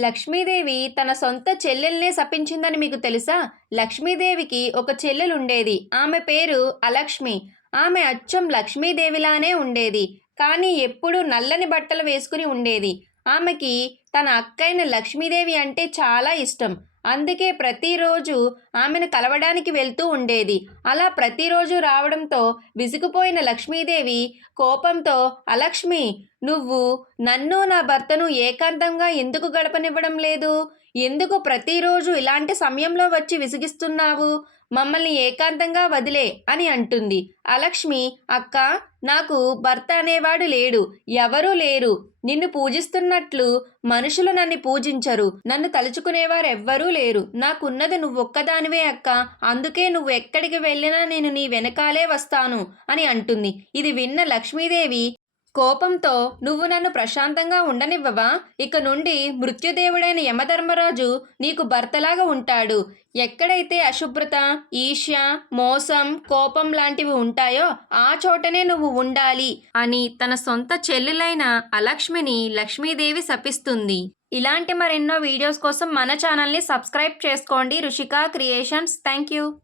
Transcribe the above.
లక్ష్మీదేవి తన సొంత చెల్లెల్నే శపించిందని మీకు తెలుసా? లక్ష్మీదేవికి ఒక చెల్లెలుండేది. ఆమె పేరు అలక్ష్మి. ఆమె అచ్చం లక్ష్మీదేవిలానే ఉండేది. కానీ ఎప్పుడూ నల్లని బట్టలు వేసుకుని ఉండేది. ఆమెకి తన అక్కైన లక్ష్మీదేవి అంటే చాలా ఇష్టం. అందుకే ప్రతిరోజు ఆమెను కలవడానికి వెళ్తూ ఉండేది. అలా ప్రతిరోజు రావడంతో విసిగిపోయిన లక్ష్మీదేవి కోపంతో అలక్ష్మి నువ్వు నన్ను నా భర్తను ఏకాంతంగా ఎందుకు గడపనివ్వడం లేదు? ఎందుకు ప్రతిరోజు ఇలాంటి సమయంలో వచ్చి విసిగిస్తున్నావు? మమ్మల్ని ఏకాంతంగా వదిలే అని అంటుంది. అలక్ష్మి అక్క నాకు భర్త అనేవాడు లేడు. ఎవరూ లేరు. నిన్ను పూజిస్తున్నట్లు మనుషులు నన్ను పూజించరు. నన్ను తలుచుకునేవారు ఎవ్వరూ లేరు. నాకున్నది నువ్వొక్కదానివే అక్క. అందుకే నువ్వు ఎక్కడికి వెళ్ళినా నేను నీ వెనకాలే వస్తాను అని అంటుంది. ఇది విన్న లక్ష్మీదేవి కోపంతో నువ్వు నన్ను ప్రశాంతంగా ఉండనివ్వవా? ఇక నుండి మృత్యుదేవుడైన యమధర్మరాజు నీకు భర్తలాగా ఉంటాడు. ఎక్కడైతే అశుభ్రత ఈర్ష్య మోసం కోపం లాంటివి ఉంటాయో ఆ చోటనే నువ్వు ఉండాలి అని తన సొంత చెల్లెలైన అలక్ష్మిని లక్ష్మీదేవి శపిస్తుంది. ఇలాంటి మరెన్నో వీడియోస్ కోసం మన ఛానల్ని సబ్స్క్రైబ్ చేసుకోండి. రుషిక క్రియేషన్స్. Thank you